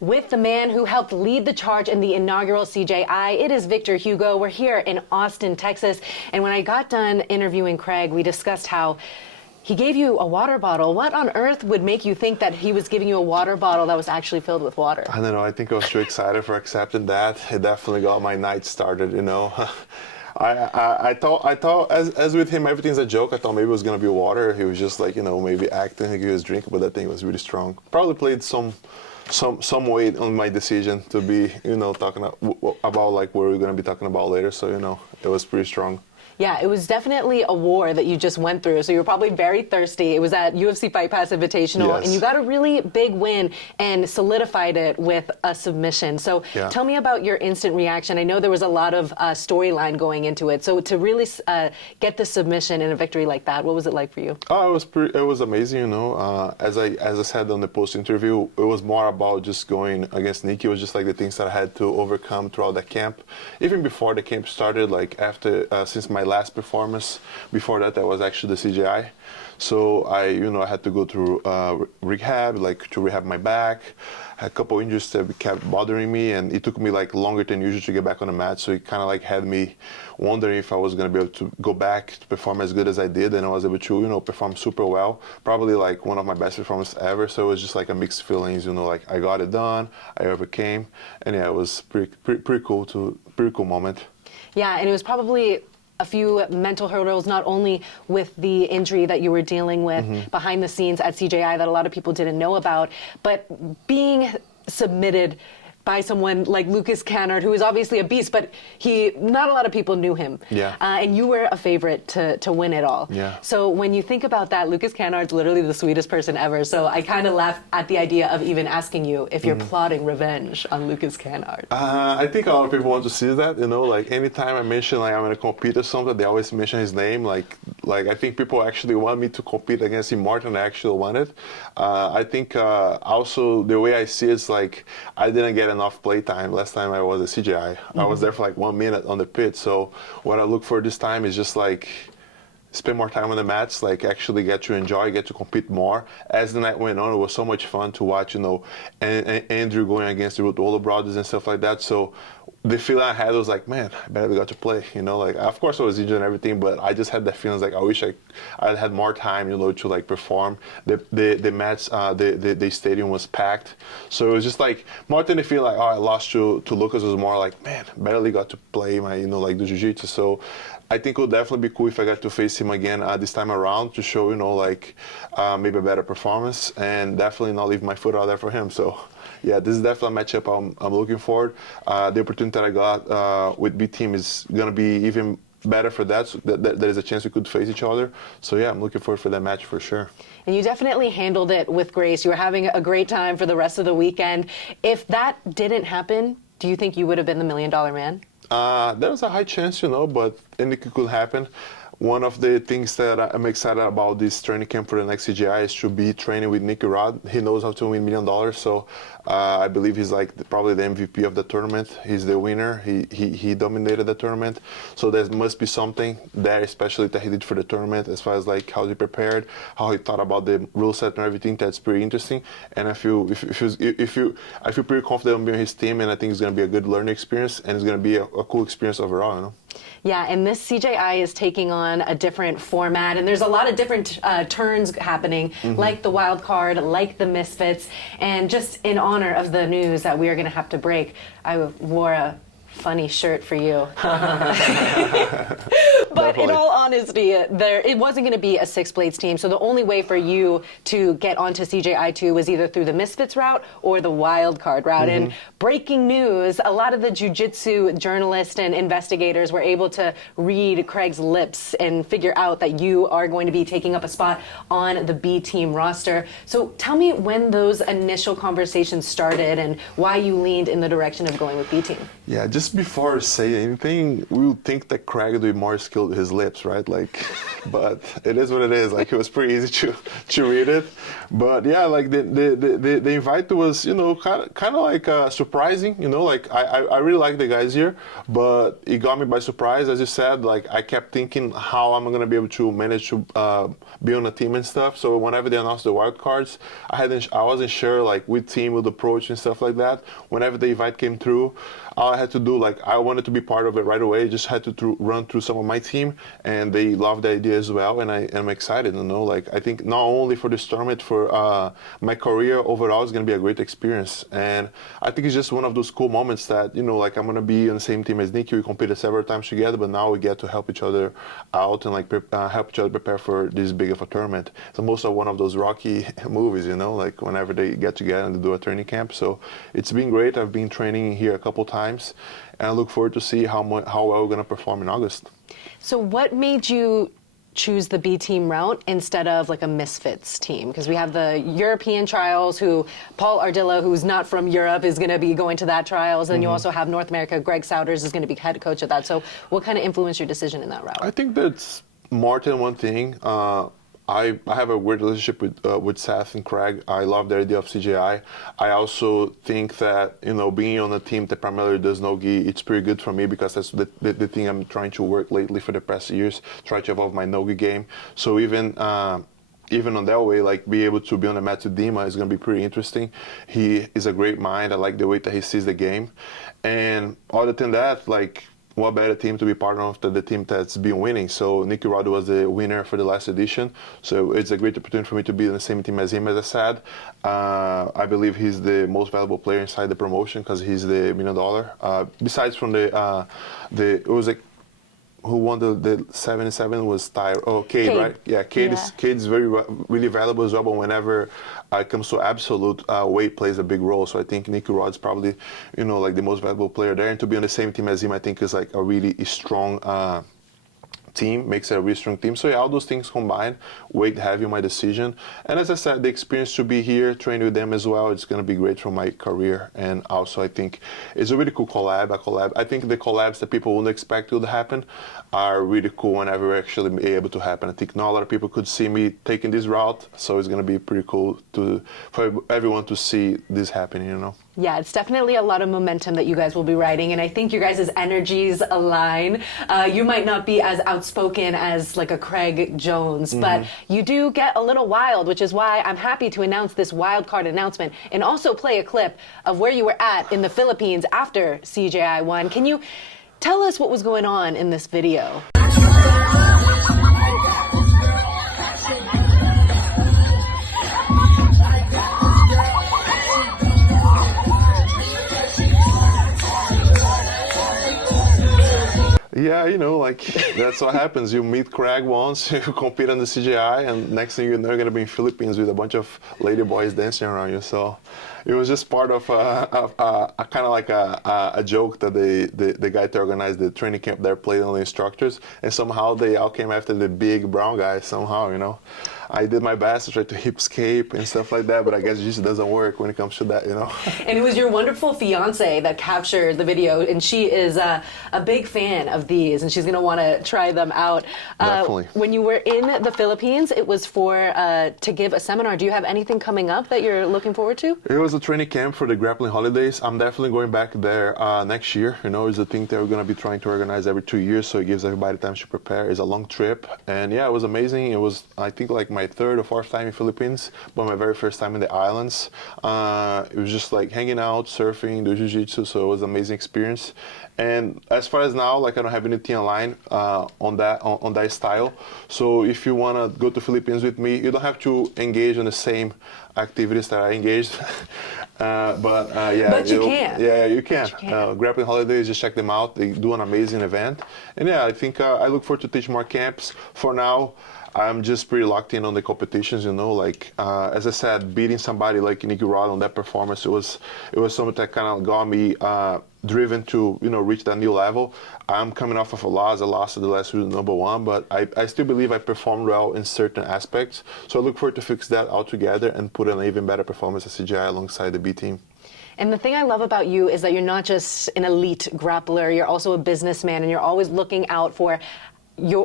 with the man who helped lead the charge in the inaugural CJI. It is Victor Hugo. We're here in Austin, Texas. And when I got done interviewing Craig, we discussed how he gave you a water bottle. What on earth would make you think that he was giving you a water bottle that was actually filled with water? I don't know. I think I was too excited for accepting that. It definitely got my night started, you know. I thought as with him, everything's a joke. I thought maybe it was going to be water. He was just like, you know, maybe acting like he was drinking, but that thing was really strong. Probably played some weight on my decision to be, you know, talking about like what we're going to be talking about later. So, you know, it was pretty strong. Yeah, it was definitely a war that you just went through. So you were probably very thirsty. It was at UFC Fight Pass Invitational, yes. And you got a really big win and solidified it with a submission. So tell me about your instant reaction. I know there was a lot of storyline going into it. So to really get the submission and a victory like that, what was it like for you? Oh, it was amazing. You know, as I said on the post interview, it was more about just going against Nicky. It was just like the things that I had to overcome throughout the camp, even before the camp started. Like after since my last performance, before that was actually the CJI. So I had to go through rehab, like to rehab my back. I had a couple injuries that kept bothering me, and it took me like longer than usual to get back on the mat. So it kind of like had me wondering if I was going to be able to go back to perform as good as I did, and I was able to, you know, perform super well. Probably like one of my best performances ever. So it was just like a mixed feelings, you know, like I got it done, I overcame, and yeah, it was pretty cool moment. Yeah, and it was probably a few mental hurdles, not only with the injury that you were dealing with behind the scenes at CJI that a lot of people didn't know about, but being submitted by someone like Lucas Kanard, who is obviously a beast, but not a lot of people knew him. Yeah. And you were a favorite to win it all. Yeah. So when you think about that, Lucas Kanard's literally the sweetest person ever. So I kind of laugh at the idea of even asking you if you're plotting revenge on Lucas Kanard. I think a lot of people want to see that, you know, like anytime I mention like I'm going to compete or something, they always mention his name. Like I think people actually want me to compete against him more than I actually wanted. I think also the way I see it is like I didn't get enough play time. Last time I was at CJI, I was there for like 1 minute on the pit. So what I look for this time is just like spend more time on the mats, like actually get to enjoy, get to compete more. As the night went on, it was so much fun to watch, you know, and Andrew going against the Ruotolo brothers and stuff like that. So the feeling I had was like, man, I barely got to play, you know, like of course I was injured and everything, but I just had that feeling like I wish I had more time, you know, to like perform. The mats, the stadium was packed, so it was just like more than the feel like, oh, I lost to Lucas, was more like, man, barely got to play my, you know, like the jiu-jitsu. So I think it would definitely be cool if I got to face him again this time around to show, you know, like maybe a better performance, and definitely not leave my foot out there for him. So yeah, this is definitely a matchup I'm looking forward. The opportunity that I got with B Team is going to be even better for that. So there is a chance we could face each other. So yeah, I'm looking forward for that match for sure. And you definitely handled it with grace. You were having a great time for the rest of the weekend. If that didn't happen, do you think you would have been the $1 Million Man? There was a high chance, you know, but anything could happen. One of the things that I'm excited about this training camp for the next CJI is to be training with Nicky Rod. He knows how to win $1 million, so I believe he's like probably the MVP of the tournament. He's the winner. He dominated the tournament, so there must be something there, especially that he did for the tournament, as far as like how he prepared, how he thought about the rule set and everything. That's pretty interesting, and I feel I feel pretty confident on being his team, and I think it's going to be a good learning experience, and it's going to be a cool experience overall, you know. Yeah, and this CJI is taking on a different format, and there's a lot of different turns happening, like the wild card, like the Misfits, and just in honor of the news that we are going to have to break, I wore a funny shirt for you. But in all honesty, it wasn't going to be a six-blades team, so the only way for you to get onto CJI2 was either through the Misfits route or the wild card route. And breaking news, a lot of the jiu-jitsu journalists and investigators were able to read Craig's lips and figure out that you are going to be taking up a spot on the B team roster. So tell me when those initial conversations started and why you leaned in the direction of going with B team. Yeah, just before I say anything, we would think that Craig would be more skilled killed his lips, right? Like, but it is what it is. Like, it was pretty easy to read it. But yeah, like the invite was, you know, kind of like surprising. You know, like I really like the guys here, but it got me by surprise. As you said, like I kept thinking how I'm gonna be able to manage to be on a team and stuff. So whenever they announced the wild cards, I wasn't sure like which team would approach and stuff like that. Whenever the invite came through, all I had to do, like I wanted to be part of it right away. Just had to run through some of my team, and they loved the idea as well. And I'm excited, you know. Like I think not only for this tournament, for my career overall, is gonna be a great experience. And I think it's just one of those cool moments that, you know, like I'm gonna be on the same team as Nicky. We competed several times together, but now we get to help each other out and like help each other prepare for this big of a tournament. It's almost like one of those Rocky movies, you know, like whenever they get together and they do a training camp. So it's been great. I've been training here a couple times, and I look forward to see how well we're going to perform in August. So what made you choose the B team route instead of like a Misfits team? Because we have the European trials, who Paul Ardilla, who's not from Europe, is going to be going to that trials. And you also have North America, Greg Souders is going to be head coach of that. So what kind of influenced your decision in that route? I think that's more than one thing. I have a weird relationship with Seth and Craig. I love the idea of CJI. I also think that, you know, being on a team that primarily does no-gi, it's pretty good for me, because that's the thing I'm trying to work lately for the past years, try to evolve my no-gi game. So even on that way, like be able to be on the mat with Dima is going to be pretty interesting. He is a great mind. I like the way that he sees the game. And other than that, like, what better team to be part of than the team that's been winning? So Nicky Rod was the winner for the last edition. So it's a great opportunity for me to be on the same team as him, as I said. I believe he's the most valuable player inside the promotion because he's the $1 million. Besides from it was like, who won the 77 was Cade, right? Yeah, Cade is really valuable as well, but whenever it comes to absolute, weight plays a big role. So I think Nicky Rod's probably, you know, like the most valuable player there. And to be on the same team as him, I think is like a really strong team, makes it a really strong team. So yeah, all those things combined, weight heavy my decision. And as I said, the experience to be here, train with them as well, it's going to be great for my career. And also I think it's a really cool collab. I think the collabs that people wouldn't expect would happen are really cool whenever we're actually able to happen. I think not a lot of people could see me taking this route, so it's going to be pretty cool for everyone to see this happening, you know. Yeah, it's definitely a lot of momentum that you guys will be riding, and I think your guys' energies align. You might not be as outspoken as like a Craig Jones, but you do get a little wild, which is why I'm happy to announce this wild card announcement and also play a clip of where you were at in the Philippines after CJI won. Can you tell us what was going on in this video? Yeah, you know, like that's what happens. You meet Craig once, you compete on the CJI, and next thing you know, you're gonna be in Philippines with a bunch of lady boys dancing around you. So it was just part of a kind of like a joke that the guy that organized the training camp there played on the instructors, and somehow they all came after the big brown guy somehow, you know. I did my best to try to hip escape and stuff like that, but I guess it just doesn't work when it comes to that, you know. And it was your wonderful fiance that captured the video, and she is a big fan of these, and she's going to want to try them out. Definitely. When you were in the Philippines, it was to give a seminar. Do you have anything coming up that you're looking forward to? It was a training camp for the grappling holidays. I'm definitely going back there next year. You know, it's a thing that we're going to be trying to organize every 2 years, so it gives everybody time to prepare. It's a long trip, and yeah, it was amazing. It was, I think, like my third or fourth time in Philippines, but my very first time in the islands. It was just like hanging out, surfing, do jiu-jitsu, so it was an amazing experience. And as far as now, like I don't have anything online on that style. So if you want to go to Philippines with me, you don't have to engage in the same activities that I engaged. Yeah, but you can. Yeah, you can. Grappling Holidays, just check them out. They do an amazing event. And yeah, I think I look forward to teach more camps. For now, I'm just pretty locked in on the competitions, you know, like, as I said, beating somebody like Nicky Rod on that performance, it was something that kind of got me driven to, you know, reach that new level. I'm coming off of a loss. I lost to the last #1, but I still believe I performed well in certain aspects. So I look forward to fix that all together and put an even better performance at CJI alongside the B team. And the thing I love about you is that you're not just an elite grappler, you're also a businessman, and you're always looking out for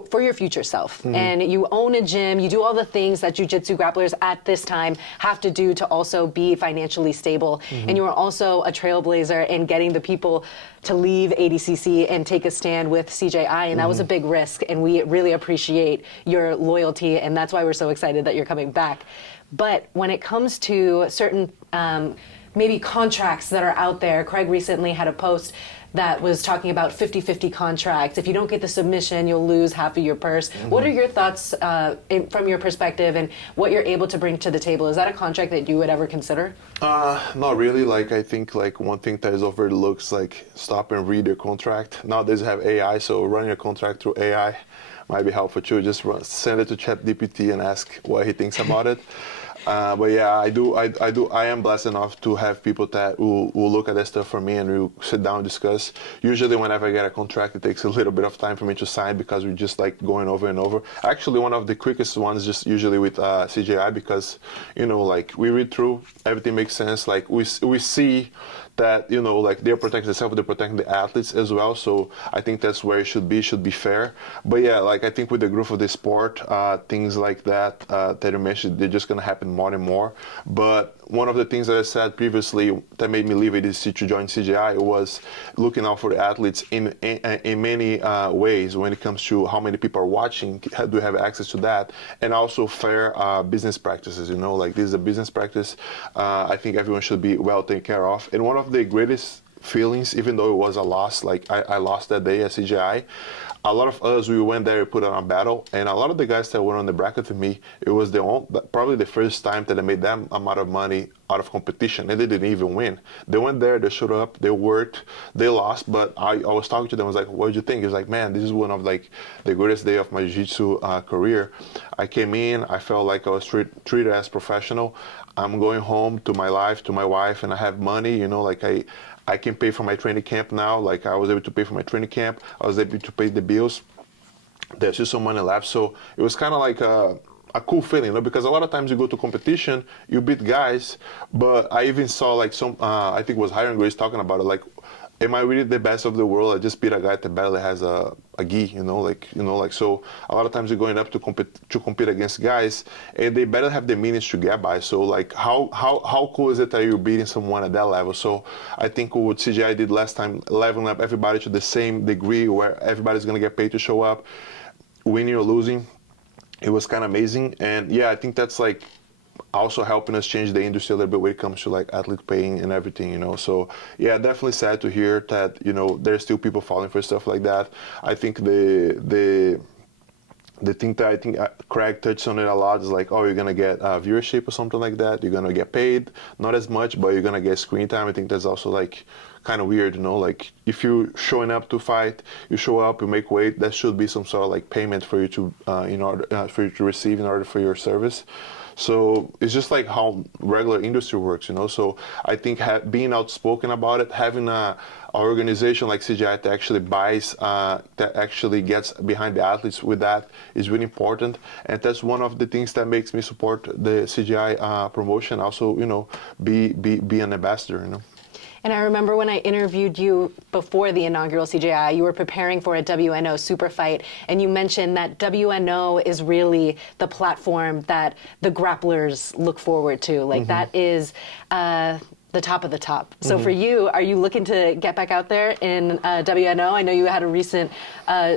for your future self, and you own a gym, you do all the things that jiu-jitsu grapplers at this time have to do to also be financially stable, and you are also a trailblazer in getting the people to leave ADCC and take a stand with CJI, and that was a big risk, and we really appreciate your loyalty, and that's why we're so excited that you're coming back. But when it comes to certain maybe contracts that are out there, Craig recently had a post that was talking about 50-50 contracts. If you don't get the submission, you'll lose half of your purse. What are your thoughts from your perspective and what you're able to bring to the table? Is that a contract that you would ever consider? Not really. Like, I think like one thing that is overlooked is like stop and read your contract. Nowadays you have AI, so run your contract through AI might be helpful too. Just send it to ChatGPT and ask what he thinks about it. But yeah, I am blessed enough to have people that will look at that stuff for me and we'll sit down and discuss. Usually whenever I get a contract, it takes a little bit of time for me to sign because we're just like going over and over. Actually, one of the quickest ones just usually with CJI because, you know, like we read through, everything makes sense. Like we see that, you know, like they're protecting themselves, they're protecting the athletes as well. So I think that's where it should be fair. But yeah, like I think with the growth of the sport, things like that that you mentioned, they're just gonna happen more and more. But one of the things that I said previously that made me leave ADCC to join CJI was looking out for the athletes in many ways when it comes to how many people are watching, do we have access to that, and also fair business practices. You know, like this is a business practice. I think everyone should be well taken care of. And one of the greatest feelings, even though it was a loss, like I lost that day at CJI, a lot of us, we went there and put on a battle, and a lot of the guys that were on the bracket with me, it was probably the first time that I made them amount of money out of competition, and they didn't even win. They went there, they showed up, they worked, they lost, but I was talking to them, I was like, what did you think? He was like, man, this is one of like the greatest day of my jiu-jitsu career. I came in, I felt like I was treated as professional. I'm going home to my life, to my wife, and I have money, you know, like I can pay for my training camp now. Like I was able to pay for my training camp. I was able to pay the bills. There's still some money left. So it was kind of like a cool feeling, you know, because a lot of times you go to competition, you beat guys, but I even saw like some, I think it was Hiram Grace talking about it, like, am I really the best of the world? I just beat a guy that barely has a gi, you know, like so a lot of times you're going up to compete against guys, and they better have the means to get by. So like how cool is it that you're beating someone at that level? So I think what CGI did last time, leveling up everybody to the same degree where everybody's gonna get paid to show up, winning or losing, it was kind of amazing. And yeah, I think that's like also helping us change the industry a little bit when it comes to like athlete paying and everything, you know. So yeah, definitely sad to hear that, you know, there's still people falling for stuff like that. I think the thing that I think Craig touched on it a lot is like, oh, you're gonna get viewership or something like that. You're gonna get paid, not as much, but you're gonna get screen time. I think that's also like kind of weird, you know. Like if you're showing up to fight, you show up, you make weight, that should be some sort of like payment for you to in order for you to receive in order for your service. So it's just like how regular industry works, you know. So I think being outspoken about it, having an organization like CJI that actually buys, that actually gets behind the athletes with that is really important. And that's one of the things that makes me support the CJI promotion. Also, you know, be an ambassador, you know. And I remember when I interviewed you before the inaugural CJI, you were preparing for a WNO Super Fight, and you mentioned that WNO is really the platform that the grapplers look forward to. Like that is the top of the top. So for you, are you looking to get back out there in WNO? I know you had a recent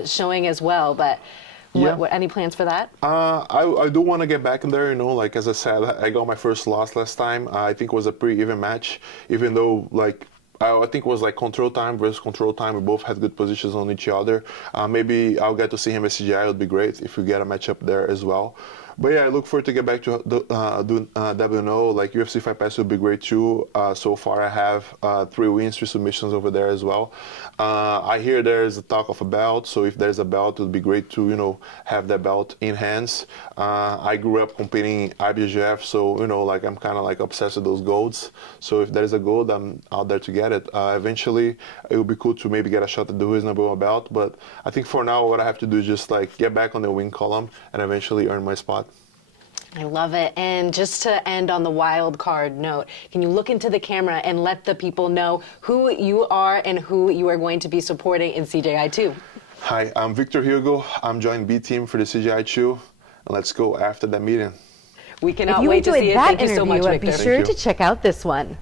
showing as well, but what, any plans for that? I do want to get back in there, you know, like as I said, I got my first loss last time. I think it was a pretty even match, even though like I think it was like control time versus control time. We both had good positions on each other. Maybe I'll get to see him at CGI. It would be great if we get a matchup there as well. But yeah, I look forward to get back to doing WNO. Like UFC Fight Pass would be great too. So far I have 3 wins, 3 submissions over there as well. I hear there's a talk of a belt, so if there's a belt, it would be great to, you know, have that belt in hands. I grew up competing IBJJF, so, you know, like I'm kind of like obsessed with those golds. So if there's a gold, I'm out there to get it. Eventually, it would be cool to maybe get a shot at the #1 belt, but I think for now, what I have to do is just like get back on the win column and eventually earn my spot. I love it. And just to end on the wild card note, can you look into the camera and let the people know who you are and who you are going to be supporting in CJI 2? Hi, I'm Victor Hugo. I'm joining B team for the CJI 2. And let's go after that meeting. We cannot If you wait to enjoyed see it. that Thank you so interview, much, Victor. be sure Thank you. to check out this one.